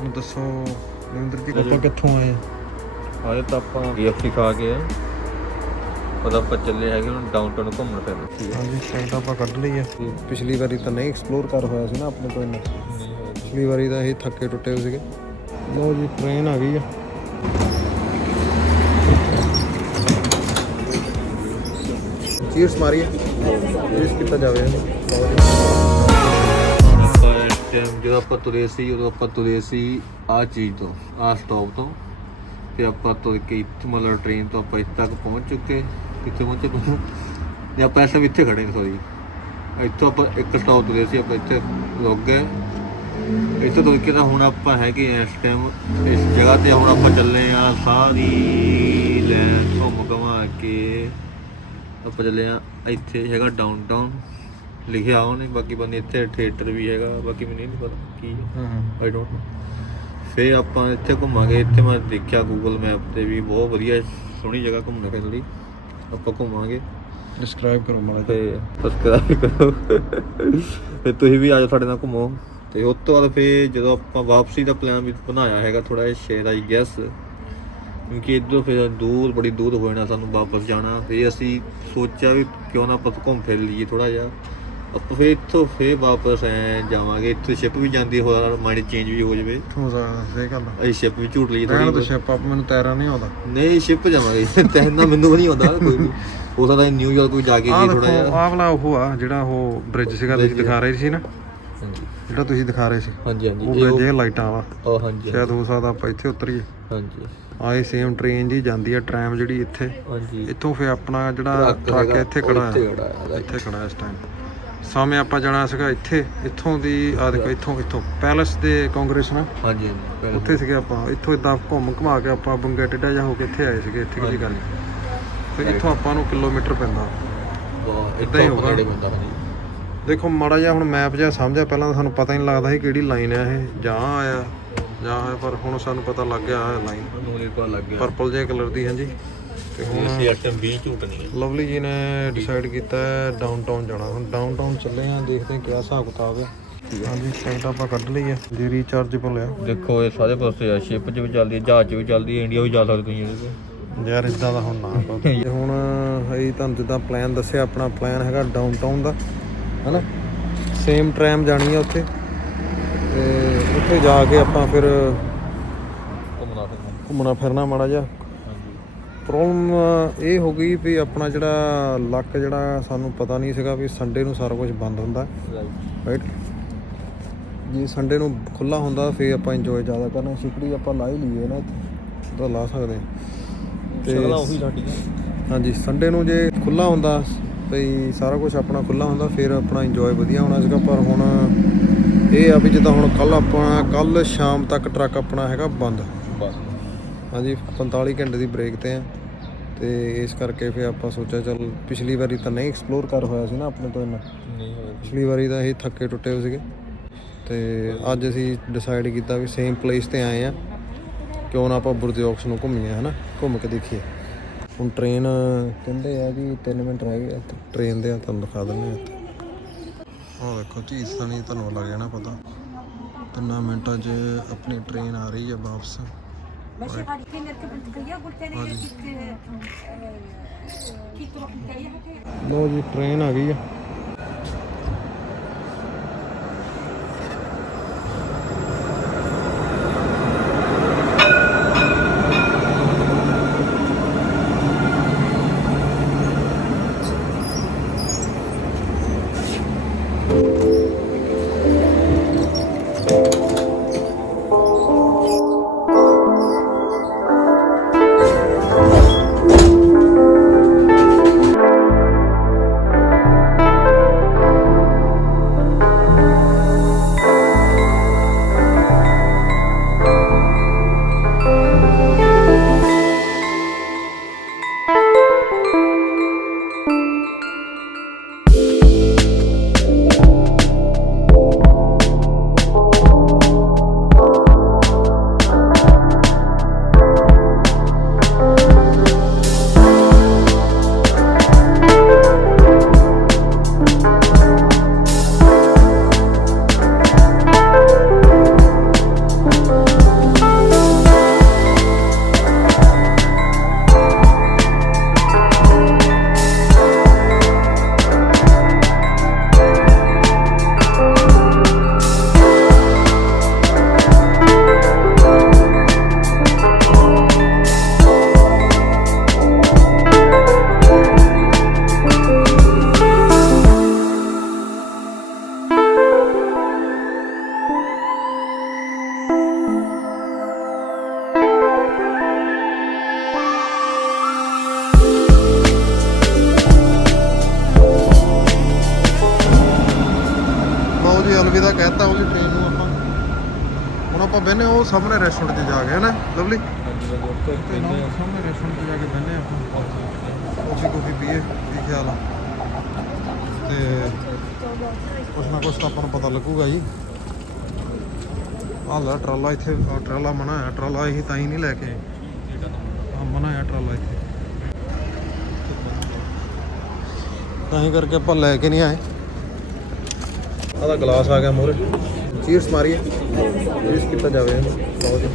ਹੁਣ ਦੱਸੋ ਨਰਿੰਦਰ ਜੀ ਆਪਾਂ ਕਿੱਥੋਂ ਆਏ? ਆਏ ਤਾਂ ਆਪਾਂ KFC ਖਾ ਕੇ ਪਰ ਆਪਾਂ ਚੱਲੇ ਹੈਗੇ ਹੁਣ ਡਾਊਨਟਾਊਨ ਘੁੰਮਣ ਫਿਰਨ। ਹਾਂਜੀ ਟਿਕਟ ਆਪਾਂ ਕੱਢ ਲਈ ਆ। ਪਿਛਲੀ ਵਾਰੀ ਤਾਂ ਨਹੀਂ ਐਕਸਪਲੋਰ ਕਰ ਹੋਇਆ ਸੀ ਨਾ ਆਪਣੇ ਤੋਂ ਇੰਨਾ। ਪਿਛਲੀ ਵਾਰੀ ਤਾਂ ਇਹ ਥੱਕੇ ਟੁੱਟੇ ਹੋਏ ਸੀਗੇ। ਲਓ ਜੀ ਟ੍ਰੇਨ ਆ ਗਈ ਆ। ਚੀਅਰਸ ਮਾਰੀਏ, ਚੀਅਰਸ ਕੀਤਾ ਜਾਵੇ। ਜਦੋਂ ਆਪਾਂ ਤੁਰੇ ਸੀ ਉਦੋਂ ਆਪਾਂ ਤੁਰੇ ਸੀ ਆਹ ਚੀਜ਼ ਤੋਂ, ਆਹ ਸਟੋਪ ਤੋਂ, ਤੇ ਆਪਾਂ ਤੁਰ ਕੇ ਇੱਥੇ ਮਤਲਬ ਟ੍ਰੇਨ ਤੋਂ ਆਪਾਂ ਇੱਥੇ ਤੱਕ ਪਹੁੰਚ ਚੁੱਕੇ। ਕਿੱਥੇ ਪਹੁੰਚੇ ਤੇ ਆਪਾਂ ਇਸ ਟਾਈਮ ਇੱਥੇ ਖੜੇ ਨੇ। ਸੋਰੀ, ਇੱਥੋਂ ਆਪਾਂ ਇੱਕ ਸਟੋਪ ਤੁਰੇ ਸੀ, ਆਪਾਂ ਇੱਥੇ ਰੁਕ ਗਏ। ਇੱਥੇ ਤੁਰ ਕੇ ਤਾਂ ਹੁਣ ਆਪਾਂ ਹੈਗੇ ਇਸ ਟਾਈਮ ਇਸ ਜਗ੍ਹਾ 'ਤੇ। ਹੁਣ ਆਪਾਂ ਚੱਲੇ ਹਾਂ ਸਾਰੀ ਲੈਨ ਘੁੰਮ ਘੁਮਾ ਕੇ ਆਪਾਂ ਚੱਲੇ ਹਾਂ। ਇੱਥੇ ਹੈਗਾ ਡਾਊਨਟਾਊਨ ਲਿਖਿਆ ਉਹਨੇ, ਬਾਕੀ ਬੰਦੇ ਇੱਥੇ ਥੀਏਟਰ ਵੀ ਹੈਗਾ, ਬਾਕੀ ਮੈਨੂੰ ਨਹੀਂ ਪਤਾ ਕੀ ਆਈ ਡੋਂਟ ਨੋ। ਫਿਰ ਆਪਾਂ ਇੱਥੇ ਘੁੰਮਾਂਗੇ। ਇੱਥੇ ਮੈਂ ਦੇਖਿਆ ਗੂਗਲ ਮੈਪ 'ਤੇ ਵੀ ਬਹੁਤ ਵਧੀਆ ਸੋਹਣੀ ਜਗ੍ਹਾ ਘੁੰਮਣ ਫਿਰਨ ਲਈ। ਆਪਾਂ ਘੁੰਮਾਂਗੇ। ਡਿਸਕ੍ਰਾਈਬ ਕਰੋ ਮਾੜਾ ਤੇ ਸਬਸਕ੍ਰਾਈਬ ਕਰੋ। ਫਿਰ ਤੁਸੀਂ ਵੀ ਆ ਜਾਓ ਸਾਡੇ ਨਾਲ ਘੁੰਮੋ। ਤੇ ਉਸ ਤੋਂ ਬਾਅਦ ਫਿਰ ਜਦੋਂ ਆਪਾਂ ਵਾਪਸੀ ਦਾ ਪਲਾਨ ਵੀ ਬਣਾਇਆ ਹੈਗਾ ਥੋੜ੍ਹਾ ਜਿਹਾ ਸ਼ੇਰ ਆਈ ਗੈਸ, ਕਿਉਂਕਿ ਇੱਧਰੋਂ ਫਿਰ ਦੂਰ ਬੜੀ ਦੂਰ ਹੋ ਜਾਣਾ ਸਾਨੂੰ ਵਾਪਸ ਜਾਣਾ। ਫਿਰ ਅਸੀਂ ਸੋਚਿਆ ਵੀ ਕਿਉਂ ਨਾ ਆਪਾਂ ਘੁੰਮ ਫਿਰ ਲਈਏ ਥੋੜ੍ਹਾ ਜਿਹਾ। ਆਪਾਂ ਫਿਰ ਇੱਥੋਂ ਫਿਰ ਵਾਪਸ ਐ ਜਾਵਾਂਗੇ। ਇੱਥੇ ਸ਼ਿਪ ਵੀ ਜਾਂਦੀ, ਹੋਰ ਮਾਈਂਡ ਚੇਂਜ ਵੀ ਹੋ ਜਾਵੇ। ਹੋ ਸਕਦਾ, ਸਹੀ ਗੱਲ ਆ। ਅਸੀਂ ਸ਼ਿਪ ਵੀ ਝੂਟ ਲਈਏ ਰਹਿਣ ਥੋੜ੍ਹੀ। ਤੋਂ ਸ਼ਿਪ ਆਪ ਮੈਨੂੰ ਤੈਰਨਾ ਨਹੀਂ ਆਉਂਦਾ। ਨਹੀਂ ਸ਼ਿਪ ਜਾਵਾਂਗੇ। ਤੈਰਨਾ ਮੈਨੂੰ ਵੀ ਨਹੀਂ ਆਉਂਦਾ। ਕੋਈ ਨਹੀਂ, ਹੋ ਸਕਦਾ ਨਿਊਯਾਰਕ ਵੀ ਜਾ ਕੇ ਜੀ ਥੋੜ੍ਹਾ ਜਿਹਾ। ਆਹ ਵਾਲਾ ਉਹ ਆ ਜਿਹੜਾ ਉਹ ਬ੍ਰਿਜ ਸੀਗਾ ਤੁਸੀਂ ਦਿਖਾ ਰਹੇ ਸੀ ਨਾ, ਹਾਂਜੀ ਜਿਹੜਾ ਤੁਸੀਂ ਦਿਖਾ ਰਹੇ ਸੀ। ਹਾਂਜੀ ਹਾਂਜੀ ਉਹ ਬ੍ਰਿਜ ਇਹ ਲਾਈਟਾਂ ਵਾਲਾ। ਹਾਂਜੀ ਸ਼ਾਇਦ ਹੋ ਸਕਦਾ ਆਪਾਂ ਇੱਥੇ ਉਤਰੀਏ। ਹਾਂਜੀ ਆਏ ਸੇਮ ਟ੍ਰੇਨ ਜੀ ਜਾਂਦੀ ਆ, ਟ੍ਰੈਮ ਜਿਹੜੀ ਇੱਥੇ। ਹਾਂਜੀ ਇੱਥੋਂ ਫਿਰ ਆਪਣਾ ਜਿਹੜਾ ਟਰੱਕ ਇੱਥੇ ਖੜਾ ਆ, ਇੱਥੇ ਖੜਾ ਇਸ ਟਾਈਮ। ਸਾਹਮਣੇ ਆਪਾਂ ਜਾਣਾ ਸੀਗਾ ਇੱਥੇ, ਇੱਥੋਂ ਦੀ ਆ ਦੇਖੋ, ਇੱਥੋਂ ਪੈਲਸ ਦੇ ਕਾਂਗਰਸ ਨਾ, ਹਾਂਜੀ ਹਾਂਜੀ ਉੱਥੇ ਸੀਗੇ ਆਪਾਂ। ਇੱਥੋਂ ਇਦਾਂ ਘੁੰਮ ਘੁਮਾ ਕੇ ਆਪਾਂ ਬੰਗਾ ਟੇਢਾ ਜਿਹਾ ਹੋ ਕੇ ਇੱਥੇ ਆਏ ਸੀਗੇ। ਇੱਥੇ ਕੀ ਗੱਲ, ਫਿਰ ਇੱਥੋਂ ਆਪਾਂ ਨੂੰ ਕਿਲੋਮੀਟਰ ਪੈਂਦਾ। ਇੱਦਾਂ ਹੀ ਹੋਊਗਾ। ਦੇਖੋ ਮਾੜਾ ਜਿਹਾ ਹੁਣ ਮੈਪ ਜਿਹਾ ਸਮਝਿਆ, ਪਹਿਲਾਂ ਤਾਂ ਸਾਨੂੰ ਪਤਾ ਹੀ ਨਹੀਂ ਲੱਗਦਾ ਸੀ ਕਿਹੜੀ ਲਾਈਨ ਆ ਇਹ, ਜਾਂ ਆਇਆ ਜਾਂ ਹੈ, ਪਰ ਹੁਣ ਸਾਨੂੰ ਪਤਾ ਲੱਗ ਗਿਆ ਆ ਲਾਈਨ ਪਰਪਲ ਜਿਹੇ ਕਲਰ ਦੀ। ਹਾਂਜੀ ਤੇ ਹੁਣ ਲਵਲੀ ਜੀ ਨੇ ਡਿਸਾਈਡ ਕੀਤਾ ਡਾਊਨਟਾਊਨ ਜਾਣਾ। ਹੁਣ ਡਾਊਨਟਾਊਨ ਚੱਲੇ ਆ, ਦੇਖਦੇ ਹਾਂ ਕਿਆ ਹਿਸਾਬ ਕਿਤਾਬ ਹੈ। ਹਾਂਜੀ ਟਿਕਟ ਆਪਾਂ ਕੱਢ ਲਈ ਆ ਜੀ, ਰੀਚਾਰਜੇਬਲ ਆ। ਦੇਖੋ ਇਹ ਸਾਰੇ ਪਾਸੇ ਆ, ਸ਼ਿਪ 'ਚ ਵੀ ਚੱਲਦੀ ਹੈ, ਜਹਾਜ਼ 'ਚ ਵੀ ਚੱਲਦੀ ਹੈ, ਇੰਡੀਆ ਵੀ ਜਾ ਸਕਦੇ ਤੁਸੀਂ ਇਹਦੇ 'ਤੇ। ਯਾਰ ਇੱਦਾਂ ਦਾ ਹੁਣ ਨਾ ਹੁਣ ਅਸੀਂ ਤੁਹਾਨੂੰ ਜਿੱਦਾਂ ਪਲਾਨ ਦੱਸਿਆ, ਆਪਣਾ ਪਲਾਨ ਹੈਗਾ ਡਾਊਨਟਾਊਨ ਦਾ, ਹੈ ਨਾ। ਸੇਮ ਟ੍ਰੈਮ ਜਾਣੀ ਆ ਉੱਥੇ, ਤੇ ਉੱਥੇ ਜਾ ਕੇ ਆਪਾਂ ਫਿਰ ਘੁੰਮਣਾ ਫਿਰਨਾ ਮਾੜਾ ਜਿਹਾ। ਪ੍ਰੋਬਲਮ ਇਹ ਹੋ ਗਈ ਵੀ ਆਪਣਾ ਜਿਹੜਾ ਲੱਕ, ਜਿਹੜਾ ਸਾਨੂੰ ਪਤਾ ਨਹੀਂ ਸੀਗਾ ਵੀ ਸੰਡੇ ਨੂੰ ਸਾਰਾ ਕੁਝ ਬੰਦ ਹੁੰਦਾ, ਰਾਈਟ। ਜੇ ਸੰਡੇ ਨੂੰ ਖੁੱਲ੍ਹਾ ਹੁੰਦਾ ਫਿਰ ਆਪਾਂ ਇੰਜੋਏ ਜ਼ਿਆਦਾ ਕਰਨਾ। ਛਿਕੜੀ ਆਪਾਂ ਲਾ ਹੀ ਲਈਏ ਨਾ, ਤਾਂ ਲਾ ਸਕਦੇ ਹਾਂ। ਤੇ ਹਾਂਜੀ ਸੰਡੇ ਨੂੰ ਜੇ ਖੁੱਲ੍ਹਾ ਹੁੰਦਾ ਵੀ ਸਾਰਾ ਕੁਝ ਆਪਣਾ ਖੁੱਲ੍ਹਾ ਹੁੰਦਾ, ਫਿਰ ਆਪਣਾ ਇੰਜੋਏ ਵਧੀਆ ਹੋਣਾ ਸੀਗਾ। ਪਰ ਹੁਣ ਇਹ ਆ ਵੀ ਜਿੱਦਾਂ ਹੁਣ ਕੱਲ੍ਹ ਸ਼ਾਮ ਤੱਕ ਟਰੱਕ ਆਪਣਾ ਹੈਗਾ ਬੰਦ। ਹਾਂਜੀ 45 ਘੰਟੇ ਦੀ ਬ੍ਰੇਕ 'ਤੇ ਆ, ਅਤੇ ਇਸ ਕਰਕੇ ਫਿਰ ਆਪਾਂ ਸੋਚਿਆ ਚੱਲ, ਪਿਛਲੀ ਵਾਰੀ ਤਾਂ ਨਹੀਂ ਐਕਸਪਲੋਰ ਕਰ ਹੋਇਆ ਸੀ ਨਾ ਆਪਣੇ ਤੋਂ ਇੰਨਾ। ਪਿਛਲੀ ਵਾਰੀ ਤਾਂ ਅਸੀਂ ਥੱਕੇ ਟੁੱਟੇ ਹੋਏ ਸੀਗੇ, ਅਤੇ ਅੱਜ ਅਸੀਂ ਡਿਸਾਈਡ ਕੀਤਾ ਵੀ ਸੇਮ ਪਲੇਸ 'ਤੇ ਆਏ ਆ, ਕਿਉਂ ਨਾ ਆਪਾਂ ਬੁਰਦਯੋਕਸ ਨੂੰ ਘੁੰਮੀਏ, ਹੈ ਨਾ, ਘੁੰਮ ਕੇ ਦੇਖੀਏ। ਹੁਣ ਟ੍ਰੇਨ ਕਹਿੰਦੇ ਆ ਕਿ 3 ਮਿੰਟ ਰਹਿ ਗਏ ਟ੍ਰੇਨ ਦੇ, ਤੁਹਾਨੂੰ ਦਿਖਾ ਦਿੰਦੇ ਹਾਂ। ਆਹ ਦੇਖੋ ਝੀਸ ਥਾਣੀ, ਤੁਹਾਨੂੰ ਲੱਗ ਜਾਣਾ ਪਤਾ। 3 ਮਿੰਟਾਂ 'ਚ ਆਪਣੀ ਟ੍ਰੇਨ ਆ ਰਹੀ ਹੈ ਵਾਪਸ। ਲੋ ਜੀ ਟ੍ਰੇਨ ਆ ਗਈ ਆ। ਕਹਿਤਾ ਉਹਦੀ ਟ੍ਰੇਨ ਨੂੰ ਆਪਾਂ ਹੁਣ ਆਪਾਂ ਬਹਿਨੇ ਉਹ ਸਾਹਮਣੇ ਰੈਸਟੋਰੈਂਟ 'ਚ ਜਾ ਕੇ ਹੈ ਨਾ ਲਵਲੀ ਤੇ ਨਾ ਸਾਹਮਣੇ ਰੈਸਟੋਰੈਂਟ 'ਚ ਜਾ ਕੇ ਬਹਿਨੇ ਆਪਾਂ ਕਾਫੀ ਪੀਏ ਕੀ ਖਿਆਲ ਆ ਤੇ ਕੁਛ ਨਾ ਕੁਛ ਤਾਂ ਆਪਾਂ ਨੂੰ ਪਤਾ ਲੱਗੂਗਾ ਜੀ। ਆਹ ਲੈ ਟਰਾਲਾ ਇੱਥੇ ਟਰਾਲਾ ਮਨਾ ਹੈ ਟਰਾਲਾ ਇਹ ਤਾਂ ਹੀ ਨਹੀਂ ਲੈ ਕੇ ਮਨਾ ਹੈ ਟਰਾਲਾ ਇੱਥੇ ਤਾਂ ਹੀ ਕਰਕੇ ਆਪਾਂ ਲੈ ਕੇ ਨਹੀਂ ਆਏ। ਆਹ ਗਲਾਸ ਆ ਗਿਆ ਮੋਰੇ ਚੀਰਸ ਮਾਰੀਏ ਚੀਰਸ ਕੀਤਾ ਜਾਵੇ ਲਓ ਜੀ।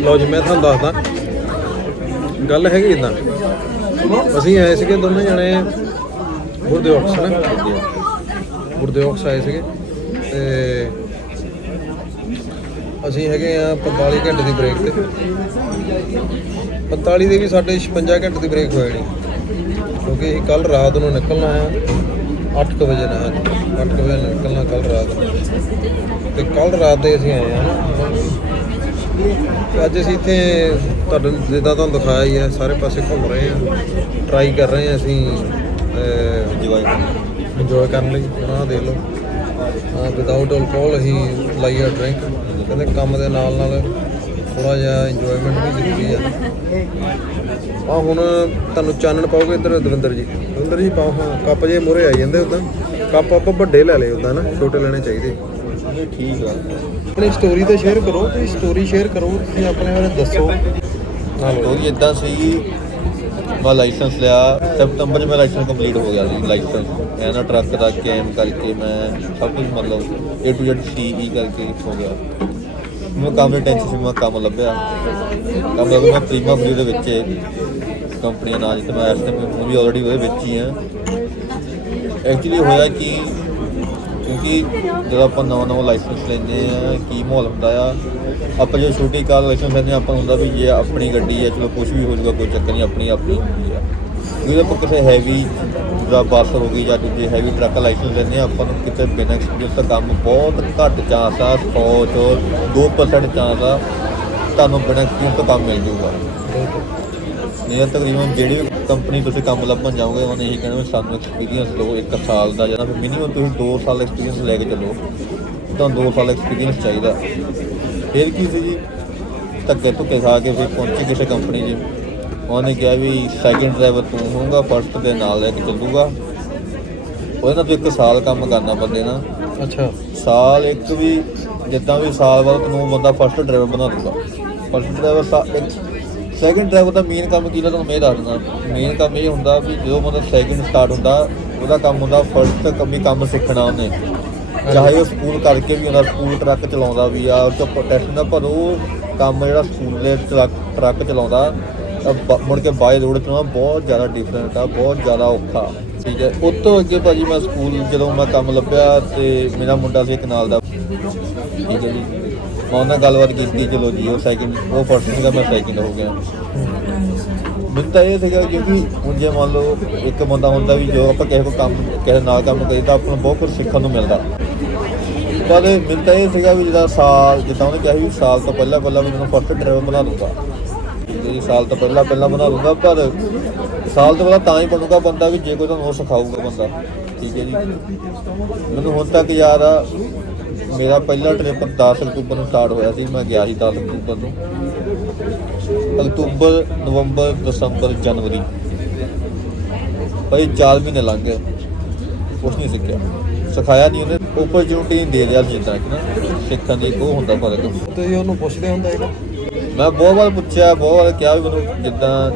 ਲਓ ਜੀ ਮੈਂ ਤੁਹਾਨੂੰ ਦੱਸਦਾ ਗੱਲ ਹੈਗੀ ਇਦਾਂ ਅਸੀਂ ਆਏ ਸੀਗੇ ਦੋਨੇ ਜਣੇ ਗੁਰਦੇਵਕਸ ਨਾ ਗੁਰਦੇਵਕਸ ਆਏ ਸੀਗੇ ਤੇ ਅਸੀਂ ਹੈਗੇ ਆ 45 ਘੰਟੇ ਦੀ ਬ੍ਰੇਕ ਤੇ 45 ਦੇ ਵੀ ਸਾਡੇ 56 ਘੰਟੇ ਦੀ ਬ੍ਰੇਕ ਹੋ ਜਾਣੀ ਕਿਉਂਕਿ ਅਸੀਂ ਕੱਲ ਰਾਤ ਨੂੰ ਨਿਕਲਣਾ ਆ 8 ਵਜੇ ਨਾਲ 8 ਵਜੇ ਨਿਕਲਣਾ ਕੱਲ ਰਾਤ ਨੂੰ ਤੇ ਕੱਲ ਰਾਤ ਦੇ ਅਸੀਂ ਆਏ ਆ ਤੇ ਅੱਜ ਅਸੀਂ ਇੱਥੇ ਤੁਹਾਨੂੰ ਜਿੱਦਾਂ ਤੁਹਾਨੂੰ ਦਿਖਾਇਆ ਹੀ ਹੈ ਸਾਰੇ ਪਾਸੇ ਘੁੰਮ ਰਹੇ ਆ ਟਰਾਈ ਕਰ ਰਹੇ ਆ ਅਸੀਂ ਇੰਜੋਏ ਕਰਨ ਲਈ ਉਹਨਾਂ ਦੇਖ ਲਓ ਵਿਦਆਊਟ ਅਲਕੋਹਲ ਅਸੀਂ ਲਾਈ ਆ ਡਰਿੰਕ ਕਹਿੰਦੇ ਕੰਮ ਦੇ ਨਾਲ ਨਾਲ ਥੋੜ੍ਹਾ ਜਿਹਾ ਇੰਜੋਏਮੈਂਟ ਵੀ ਜ਼ਰੂਰੀ ਆ ਹੁਣ ਤੁਹਾਨੂੰ ਚਾਨਣ ਪਾਓਗੇ ਇੱਧਰ ਦਵਿੰਦਰ ਜੀ ਪਾਓ ਹਾਂ ਕੱਪ ਜੇ ਮੂਹਰੇ ਆਈ ਜਾਂਦੇ ਉੱਦਾਂ ਕੱਪ ਆਪਾਂ ਵੱਡੇ ਲੈ ਲਏ ਉੱਦਾਂ ਨਾ ਛੋਟੇ ਲੈਣੇ ਚਾਹੀਦੇ ਠੀਕ ਆ। ਆਪਣੀ ਸਟੋਰੀ ਤੇ ਸ਼ੇਅਰ ਕਰੋ ਤੁਸੀਂ ਸਟੋਰੀ ਸ਼ੇਅਰ ਕਰੋ ਤੁਸੀਂ ਆਪਣੇ ਬਾਰੇ ਦੱਸੋ। ਸਟੋਰੀ ਇੱਦਾਂ ਸੀ ਮੈਂ ਲਾਇਸੈਂਸ ਲਿਆ ਸਤੰਬਰ 'ਚ ਮੇਰਾ ਲਾਇਸੈਂਸ ਕੰਪਲੀਟ ਹੋ ਗਿਆ ਸੀ ਲਾਇਸੈਂਸ ਮੈਂ ਨਾ ਟਰੱਕ ਦਾ ਕੈਮ ਕਰਕੇ ਮੈਂ ਸਭ ਕੁਝ ਮਤਲਬ A to Z CE ਕਰਕੇ ਹੋ ਗਿਆ। ਮੈਂ ਕੰਮ ਦੀ ਟੈਂਸ਼ਨ ਸੀ ਮੈਂ ਕੰਮ ਲੱਭਿਆ ਕੰਮ ਲੱਭਿਆ ਮੈਂ ਪ੍ਰੀਮਾ ਫਰੀ ਦੇ ਵਿੱਚ ਕੰਪਨੀਆਂ ਨਾਲ ਜਿੱਥੇ ਮੈਂ ਇਸ ਟਾਈਮ ਵੀ ਆਲਰੇਡੀ ਉਹਦੇ ਵਿੱਚ ਹੀ ਹਾਂ। ਐਕਚੁਅਲੀ ਹੋਇਆ ਕਿ ਕਿਉਂਕਿ ਜਦੋਂ ਆਪਾਂ ਨਵਾਂ ਲਾਇਸੈਂਸ ਲੈਂਦੇ ਆ ਕੀ ਮਾਹੌਲ ਹੁੰਦਾ ਆ ਆਪਾਂ ਜੇ ਛੋਟੀ ਕਾਰ ਲਾਇਸੈਂਸ ਲੈਂਦੇ ਆਪਾਂ ਹੁੰਦਾ ਵੀ ਜੇ ਆਪਣੀ ਗੱਡੀ ਹੈ ਚਲੋ ਕੁਛ ਵੀ ਹੋ ਜਾਊਗਾ ਕੋਈ ਚੱਕਰ ਨਹੀਂ ਆਪਣੀ ਹੁੰਦੀ ਆ। ਜਦੋਂ ਆਪਾਂ ਕਿਸੇ ਹੈਵੀ ਜਾਂ ਬੱਸ ਹੋ ਗਈ ਜਾਂ ਦੂਜੇ ਹੈਵੀ ਟਰੱਕ ਲਾਇਸੈਂਸ ਲੈਂਦੇ ਆ ਆਪਾਂ ਨੂੰ ਕਿਤੇ ਬਿਨਾਂ ਐਕਸਪੀਰੀਅੰਸ ਦਾ ਕੰਮ ਬਹੁਤ ਘੱਟ ਚਾਂਸ ਆ 100 ਚੋਂ 2% ਚਾਂਸ ਆ ਤੁਹਾਨੂੰ ਬਿਨਾਂ ਐਕਸਪੀਰੀਅੰਸ ਤੋਂ ਕੰਮ ਮਿਲ ਜਾਊਗਾ। ਨਹੀਂ ਤਕਰੀਬਨ ਜਿਹੜੀ ਵੀ ਕੰਪਨੀ ਤੁਸੀਂ ਕੰਮ ਲੱਭਣ ਜਾਓਗੇ ਉਹਨੇ ਇਹੀ ਕਹਿਣਾ ਵੀ ਸਾਨੂੰ ਐਕਸਪੀਰੀਅੰਸ ਦਿਓ 1 ਸਾਲ ਦਾ ਜਾਂ ਫਿਰ ਮਿਨੀਮਮ ਤੁਸੀਂ 2 ਸਾਲ ਐਕਸਪੀਰੀਅੰਸ ਲੈ ਕੇ ਚੱਲੋ ਤੁਹਾਨੂੰ 2 ਸਾਲ ਐਕਸਪੀਰੀਅੰਸ ਚਾਹੀਦਾ। ਫਿਰ ਕੀ ਸੀ ਜੀ ਧੱਕੇ ਧੁੱਕੇ ਖਾ ਕੇ ਫਿਰ ਪਹੁੰਚੀ ਕਿਸੇ ਕੰਪਨੀ 'ਚ ਉਹਨੇ ਕਿਹਾ ਵੀ ਸੈਕਿੰਡ ਡਰਾਈਵਰ ਤੂੰ ਹੋਊਗਾ ਫਸਟ ਦੇ ਨਾਲ ਲੈ ਕੇ ਚੱਲੂਗਾ ਉਹਦੇ ਨਾਲ ਤੂੰ 1 ਸਾਲ ਕੰਮ ਕਰਨਾ ਬੰਦੇ ਨਾਲ। ਅੱਛਾ ਸਾਲ ਇੱਕ ਵੀ ਜਿੱਦਾਂ ਵੀ ਸਾਲ ਬਾਅਦ ਤੈਨੂੰ ਬੰਦਾ ਫਸਟ ਡਰਾਈਵਰ ਬਣਾ ਦੂਗਾ। ਫਸਟ ਡਰਾਈਵਰ ਸੈਕਿੰਡ ਡਰਾਈਵਰ ਦਾ ਮੇਨ ਕੰਮ ਕੀ ਤੁਹਾਨੂੰ ਮੈਂ ਦੱਸ ਦਿੰਦਾ ਮੇਨ ਕੰਮ ਇਹ ਹੁੰਦਾ ਵੀ ਜਦੋਂ ਮਤਲਬ ਸੈਕਿੰਡ ਸਟਾਰਟ ਹੁੰਦਾ ਉਹਦਾ ਕੰਮ ਹੁੰਦਾ ਫਸਟ ਵੀ ਕੰਮ ਸਿੱਖਣਾ ਉਹਨੇ ਚਾਹੇ ਉਹ ਸਕੂਲ ਕਰਕੇ ਵੀ ਹੁੰਦਾ ਸਕੂਲ ਟਰੱਕ ਚਲਾਉਂਦਾ ਵੀ ਆ ਉਹ 'ਚ ਪ੍ਰੋਟੈਕਸ਼ਨ ਦਾ ਪਰ ਉਹ ਕੰਮ ਜਿਹੜਾ ਸਕੂਲ ਦੇ ਟਰੱਕ ਚਲਾਉਂਦਾ ਮੁੜ ਕੇ ਬਾਏ ਰੋਡ ਚਲਾਉਣਾ ਬਹੁਤ ਜ਼ਿਆਦਾ ਡਿਫਰੈਂਟ ਆ ਬਹੁਤ ਜ਼ਿਆਦਾ ਔਖਾ ਠੀਕ ਹੈ। ਉਸ ਤੋਂ ਅੱਗੇ ਭਾਜੀ ਮੈਂ ਸਕੂਲ ਜਦੋਂ ਮੈਂ ਕੰਮ ਲੱਭਿਆ ਤੇ ਮੇਰਾ ਮੁੰਡਾ ਸੀ ਇੱਕ ਨਾਲ ਦਾ ਠੀਕ ਹੈ ਜੀ ਮੈਂ ਉਹਨਾਂ ਗੱਲਬਾਤ ਕੀਤੀ ਚਲੋ ਜੀ ਉਹ ਸੈਕਿੰਡ ਉਹ ਫਸਟ ਸੀਗਾ ਮੈਂ ਸੈਕਿੰਡ ਹੋ ਗਿਆ। ਮੈਨੂੰ ਤਾਂ ਇਹ ਸੀਗਾ ਕਿਉਂਕਿ ਹੁਣ ਜੇ ਮੰਨ ਲਓ ਇੱਕ ਬੰਦਾ ਹੁੰਦਾ ਵੀ ਜੋ ਆਪਾਂ ਕਿਸੇ ਕੋਲ ਕੰਮ ਕਿਸੇ ਨਾਲ ਕੰਮ ਕਰੀਏ ਤਾਂ ਆਪਾਂ ਨੂੰ ਬਹੁਤ ਕੁਝ ਸਿੱਖਣ ਨੂੰ ਮਿਲਦਾ ਪਰ ਮੈਨੂੰ ਤਾਂ ਇਹ ਸੀਗਾ ਵੀ ਜਿੱਦਾਂ ਉਹਨੇ ਕਿਹਾ ਵੀ ਸਾਲ ਤੋਂ ਪਹਿਲਾਂ ਮੈਂ ਮੈਨੂੰ ਫਸਟ ਡਰਾਈਵਰ ਬਣਾ ਦੂੰਗਾ ਜੀ ਸਾਲ ਤੋਂ ਪਹਿਲਾਂ ਬਣਾ ਦੂੰਗਾ ਪਰ ਸਾਲ ਤੋਂ ਪਹਿਲਾਂ ਤਾਂ ਹੀ ਬਣੂਗਾ ਬੰਦਾ ਵੀ ਜੇ ਕੋਈ ਤੁਹਾਨੂੰ ਉਹ ਸਿਖਾਊਗਾ ਬੰਦਾ ਠੀਕ ਹੈ ਜੀ। ਮੈਨੂੰ ਹੁਣ ਤੱਕ ਯਾਦ ਆ ਮੇਰਾ ਪਹਿਲਾ ਟ੍ਰਿਪ 10 ਅਕਤੂਬਰ ਨੂੰ ਸਟਾਰਟ ਹੋਇਆ ਸੀ ਮੈਂ ਗਿਆ ਸੀ 10 ਅਕਤੂਬਰ ਨੂੰ ਅਕਤੂਬਰ ਨਵੰਬਰ ਦਸੰਬਰ ਜਨਵਰੀ ਭਾਈ 4 ਮਹੀਨੇ ਲੰਘ ਗਏ ਕੁਛ ਨਹੀਂ ਸਿੱਖਿਆ ਸਿਖਾਇਆ ਨਹੀਂ ਉਹਨੇ ਓਪਰਚੁਨਿਟੀ ਦੇ ਦਿਆ ਸੀ ਜਿੱਦਾਂ ਕਿ ਨਾ ਸਿੱਖਣ ਦੀ ਉਹ ਹੁੰਦਾ ਫਰਕ। ਤੁਸੀਂ ਉਹਨੂੰ ਪੁੱਛਦੇ ਹੁੰਦਾ ਹੈਗਾ ਮੈਂ ਬਹੁਤ ਵਾਰ ਪੁੱਛਿਆ ਬਹੁਤ ਵਾਰ ਕਿਹਾ ਵੀ ਮੈਨੂੰ ਜਿੱਦਾਂ